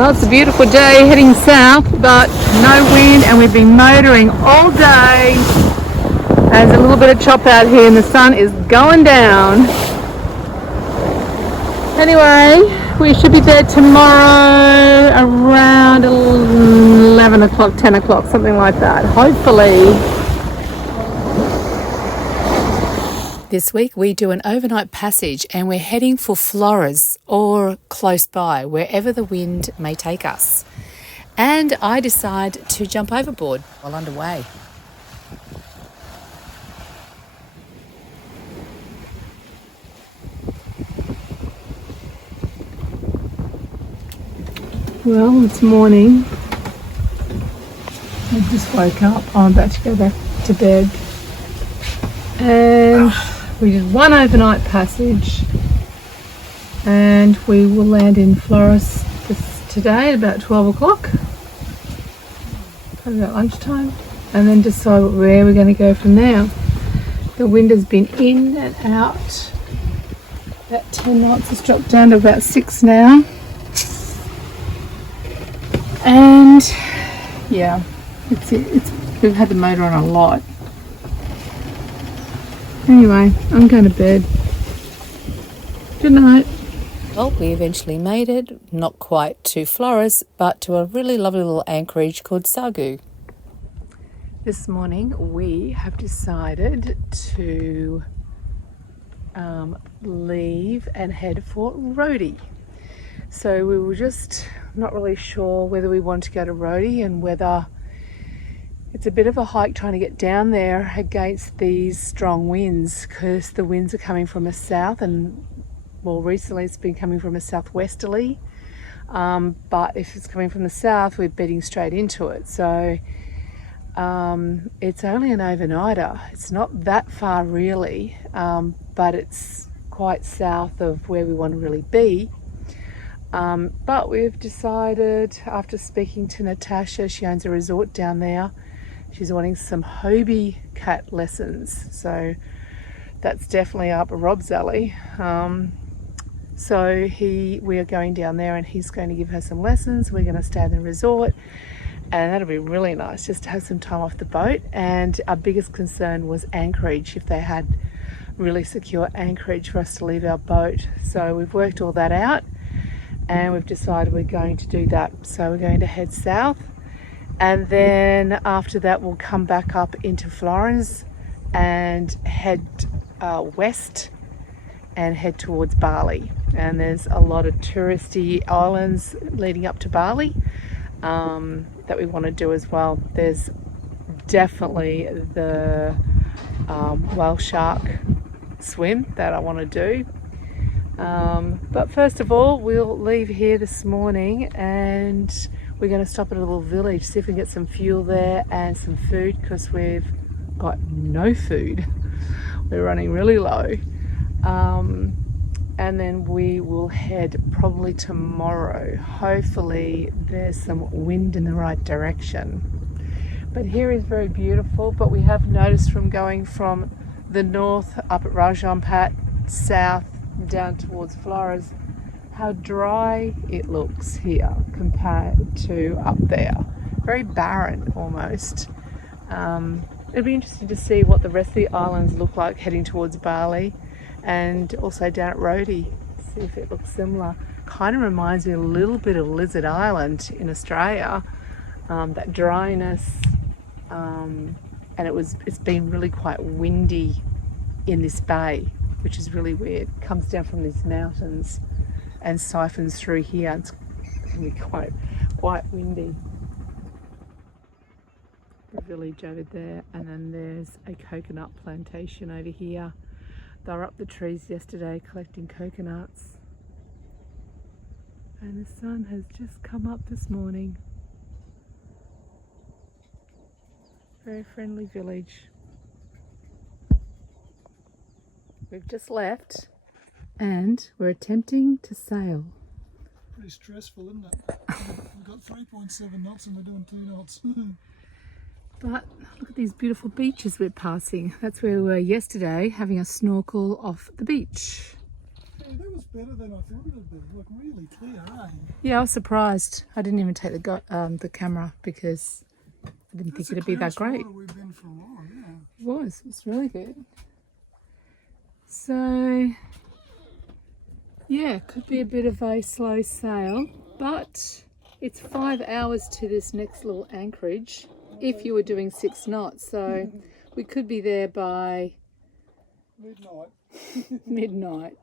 Well, it's a beautiful day heading south, but no wind, and we've been motoring all day. There's a little bit of chop out here and the sun is going down. Anyway, we should be there tomorrow around 11 o'clock, 10 o'clock, something like that, hopefully. This week we do an overnight passage and we're heading for Flores or close by, wherever the wind may take us. And I decide to jump overboard while underway. Well, it's morning. I just woke up. I'm about to go back to bed. And we did one overnight passage, and we will land in Flores today at about 12 o'clock, probably about lunchtime, and then decide where we're going to go from there. The wind has been in and out. About 10 knots, it's dropped down to about 6 now. And yeah, we've had the motor on a lot. Anyway, I'm going to bed. Good night. Well, we eventually made it, not quite to Flores, but to a really lovely little anchorage called Sagu. This morning we have decided to leave and head for Rodi. So we were just not really sure whether we want to go to Rodi and whether it's a bit of a hike trying to get down there against these strong winds, because the winds are coming from a south, and well, recently it's been coming from a southwesterly, but if it's coming from the south we're bedding straight into it. So it's only an overnighter. It's not that far really, but it's quite south of where we want to really be. But we've decided, after speaking to Natasha, she owns a resort down there, she's wanting some Hobie cat lessons, so that's definitely up Rob's alley. So we are going down there and he's going to give her some lessons. We're going to stay in the resort, and that'll be really nice just to have some time off the boat. And our biggest concern was Anchorage, if they had really secure Anchorage for us to leave our boat. So we've worked all that out and we've decided we're going to do that. So we're going to head south, and then after that we'll come back up into Flores and head west and head towards Bali. And there's a lot of touristy islands leading up to Bali that we want to do as well. There's definitely the whale shark swim that I want to do. But first of all, we'll leave here this morning and we're going to stop at a little village, see if we can get some fuel there and some food, because we've got no food. We're running really low. And then we will head probably tomorrow. Hopefully there's some wind in the right direction. But here is very beautiful, but we have noticed from going from the north up at Rajampat, south down towards Flores, how dry it looks here compared to up there. Very barren almost. It'd be interesting to see what the rest of the islands look like heading towards Bali, and also down at Rodi, see if it looks similar. Kind of reminds me a little bit of Lizard Island in Australia, that dryness, and it's been really quite windy in this bay, which is really weird. It comes down from these mountains and siphons through here. It's going to be quite windy. The village over there, and then there's a coconut plantation over here. They were up the trees yesterday collecting coconuts, and the sun has just come up this morning. Very friendly village. We've just left and we're attempting to sail. Pretty stressful, isn't it? We've got 3.7 knots and we're doing 2 knots. But look at these beautiful beaches we're passing. That's where we were yesterday, having a snorkel off the beach. Yeah, Oh, that was better than I thought it would be. Look, really clear, eh? Yeah, I was surprised. I didn't even take the camera because I didn't think it'd be that great. We've been for a while, yeah. It was really good. So, yeah, could be a bit of a slow sail, but it's 5 hours to this next little anchorage if you were doing 6 knots. So we could be there by midnight.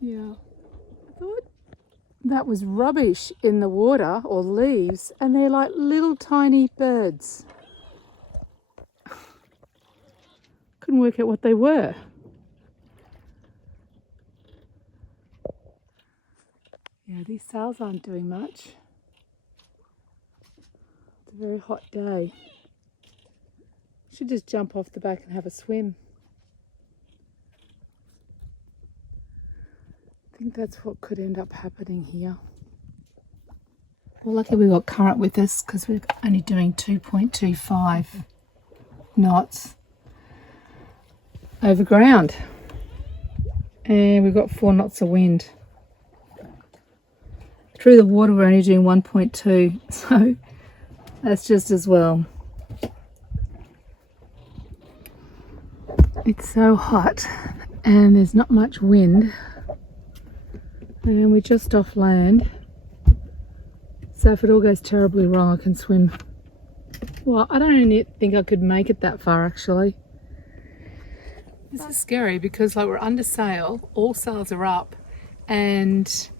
Yeah. I thought that was rubbish in the water or leaves, and they're like little tiny birds. Couldn't work out what they were. Yeah, these sails aren't doing much. It's a very hot day. Should just jump off the back and have a swim. I think that's what could end up happening here. Well, lucky we got current with us because we're only doing 2.25 knots over ground. And we've got 4 knots of wind. Through the water we're only doing 1.2, so that's just as well. It's so hot and there's not much wind. And we're just off land, so if it all goes terribly wrong I can swim. Well, I don't even think I could make it that far actually. This is scary because like we're under sail, all sails are up, and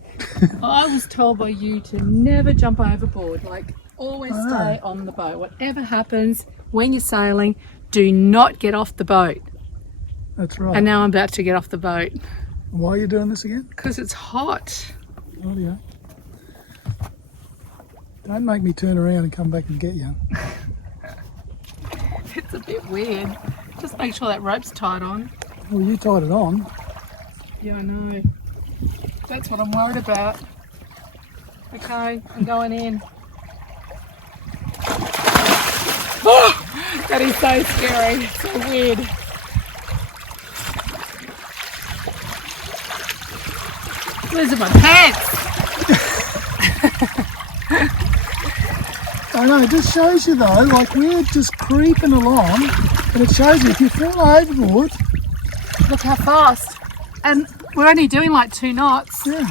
I was told by you to never jump overboard, like always stay on the boat. Whatever happens when you're sailing, do not get off the boat. That's right. And now I'm about to get off the boat. Why are you doing this again? Because it's hot. Oh, yeah. Don't make me turn around and come back and get you. It's a bit weird. Just make sure that rope's tied on. Well, you tied it on. Yeah, I know. That's what I'm worried about. Okay, I'm going in. Oh, that is so scary. It's so weird. Losing my pants. I know, it just shows you though, like we're just creeping along, and it shows you if you fall overboard. Look how fast. And we're only doing like 2 knots. Yeah.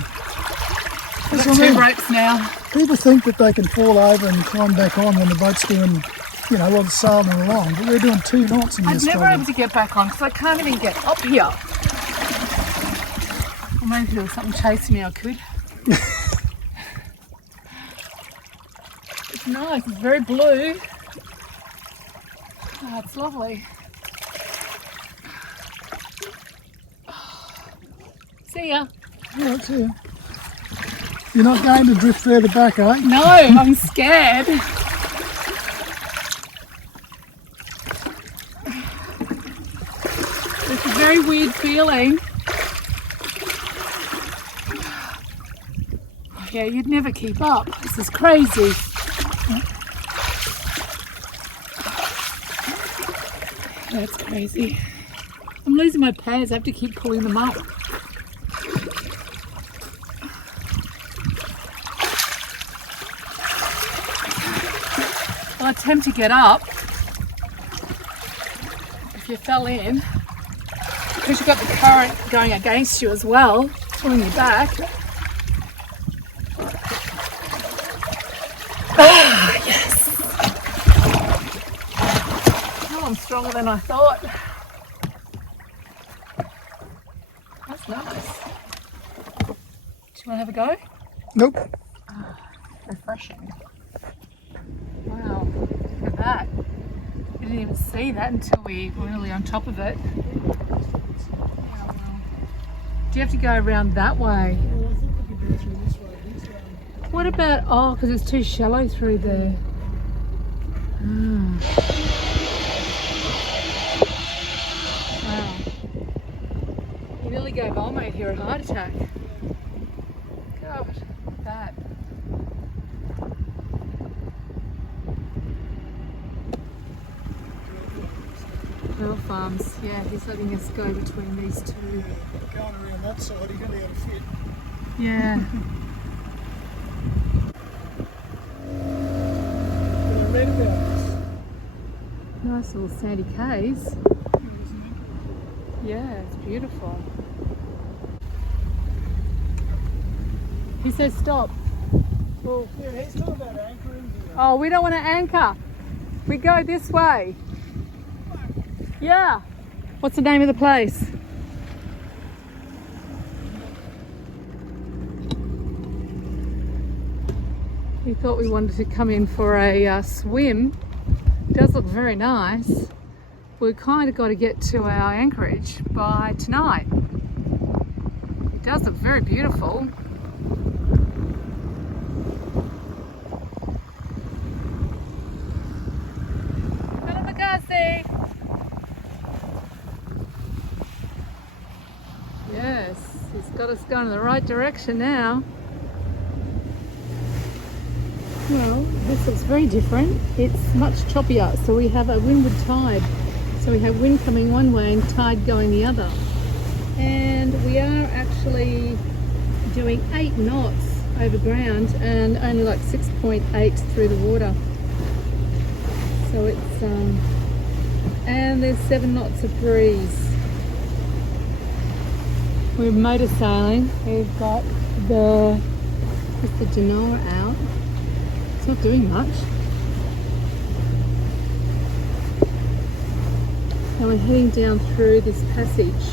We've got 2 ropes now. People think that they can fall over and climb back on when the boat's doing, you know, while it's sailing along, but we're doing 2 knots in this. I'm never able to get back on because I can't even get up here. Well, maybe if there was something chasing me I could. It's nice, it's very blue. Oh, it's lovely. See ya. Yeah, see ya. You're not going to drift further back, are you? No, I'm scared. It's a very weird feeling. Yeah, you'd never keep up. This is crazy. That's crazy. I'm losing my pants. I have to keep pulling them up. I'll attempt to get up. If you fell in, because you've got the current going against you as well, pulling you back. Oh, yes. Oh, I'm stronger than I thought. That's nice. Do you want to have a go? Nope. Oh, refreshing. Wow, look at that. We didn't even see that until we were really on top of it. Oh, wow. Do you have to go around that way? Well, I thought we could go through this way, this way. What about, oh, because it's too shallow through there. Wow. You nearly gave old mate here a heart attack. God, look at that. oil farms. Yeah, he's letting us go between these two. Going around that side, you're going to be able to fit. Yeah. But I read about this. Nice little sandy cays. Yeah, it's beautiful. He says stop. Well, yeah, he's talking about anchoring here. Oh, we don't want to anchor. We go this way. Yeah. What's the name of the place? We thought we wanted to come in for a swim. It does look very nice. We've kind of got to get to our anchorage by tonight. It does look very beautiful. Yes, he's got us going in the right direction now. Well, this looks very different. It's much choppier, so we have a windward tide. So we have wind coming one way and tide going the other. And we are actually doing 8 knots over ground and only like 6.8 through the water. So it's, and there's 7 knots of breeze. We're motor sailing. We've got the Genoa out. It's not doing much. And we're heading down through this passage.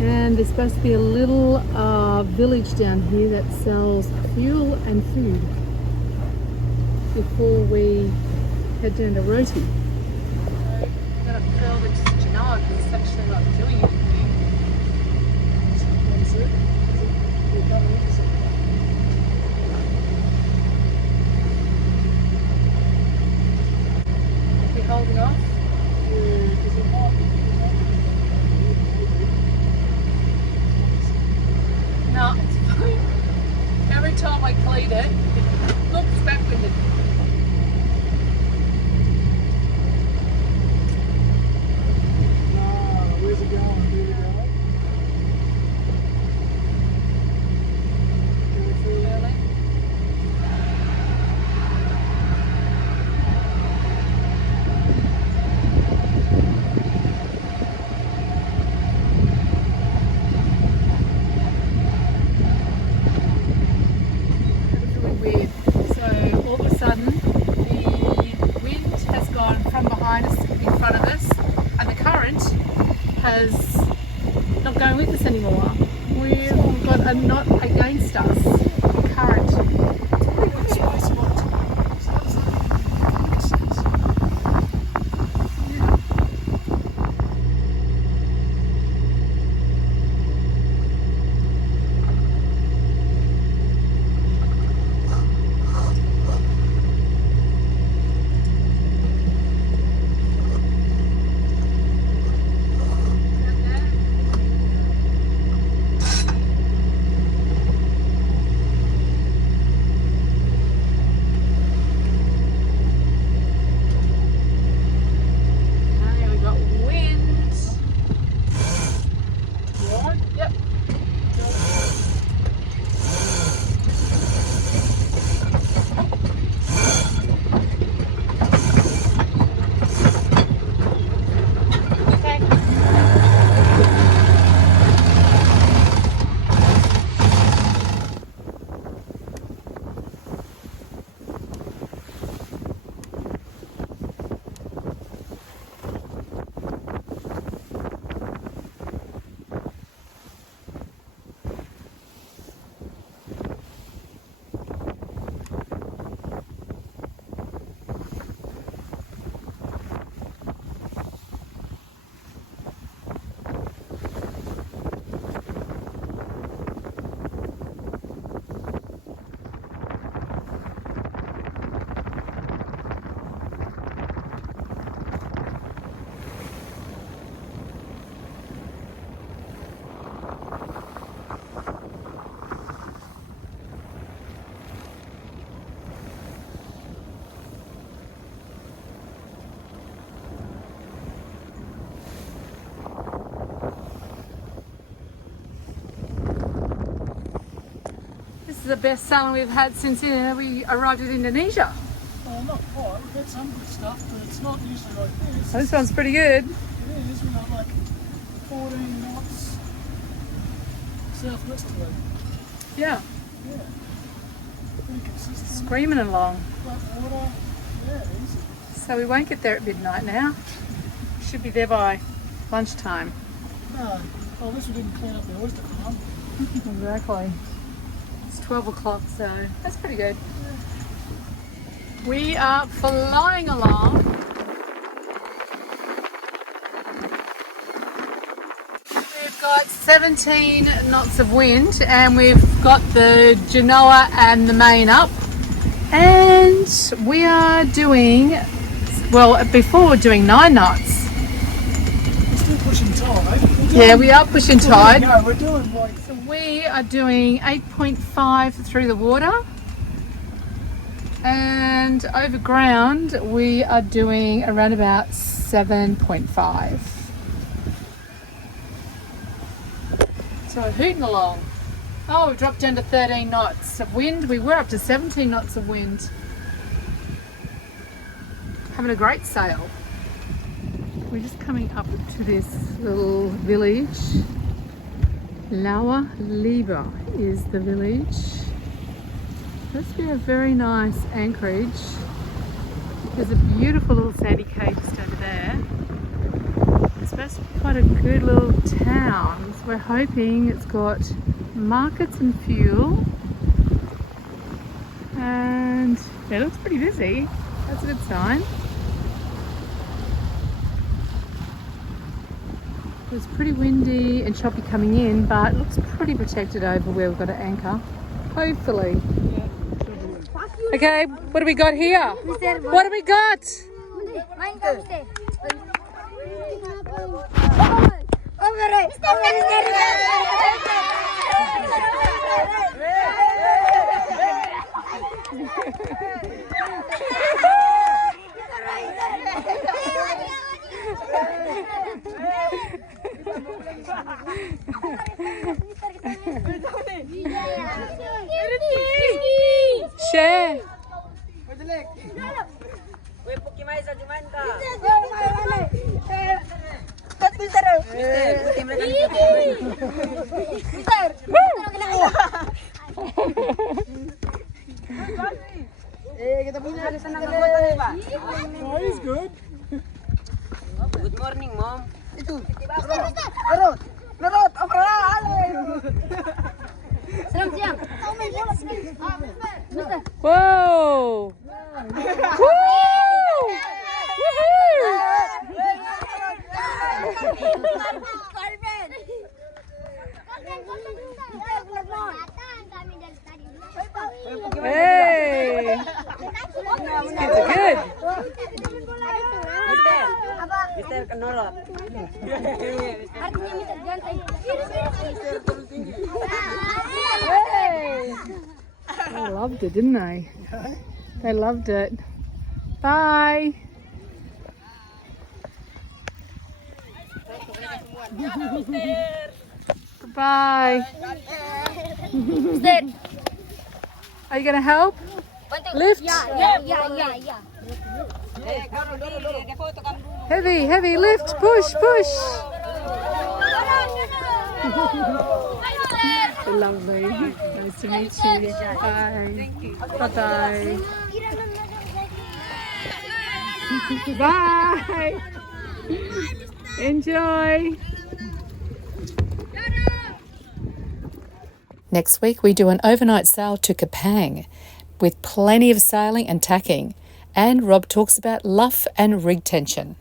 And there's supposed to be a little village down here that sells fuel and food before we head down to Roti. We're going to furl into Genoa because it's actually not doing anything. Holding off? No, it's fine. Every time I clean it, it looks backwinded. Where's it going? Where's it going? Go through early. Not going with us anymore. We've got a knot against us, current. the best sailing we've had since we arrived in Indonesia. Well, not quite. We've had some good stuff, but it's not usually like this. This one's pretty good. It is. We've got like 14 knots southwesterly. Yeah, Yeah. Pretty consistent. screaming along. Flat water. Yeah, easy. So we won't get there at midnight now. Should be there by lunchtime. No. Well, this one didn't clean up the oyster farm. Exactly. It's 12 o'clock, so that's pretty good. We are flying along. We've got 17 knots of wind and we've got the Genoa and the main up. And we are doing, well, before we're doing 9 knots. We're still pushing tide. Yeah, we are pushing tide. No, we're doing like... So we are doing 8.5 through the water. And over ground, we are doing around about 7.5. So we're hooting along. Oh, we dropped down to 13 knots of wind. We were up to 17 knots of wind. Having a great sail. We're just coming up to this little village. Lewoleba is the village. Must be a very nice anchorage. There's a beautiful little sandy cay just over there. It's supposed to be quite a good little town. So we're hoping it's got markets and fuel. And it looks pretty busy. That's a good sign. It's pretty windy and choppy coming in, but it looks pretty protected over where we've got to anchor. Hopefully. Okay, what do we got here? What do we got? Share. Oh, he's good. Good morning, Mom. Whoa! Woo! Hey! Kids are good. Mister Kenorot. They loved it, didn't they? They loved it. Bye. Bye. Are you gonna help? Lift. Heavy, heavy, lift, push, push. Lovely. Nice to meet you. Bye. Bye-bye. Bye. Enjoy. Next week we do an overnight sail to Kapang with plenty of sailing and tacking. And Rob talks about luff and rig tension.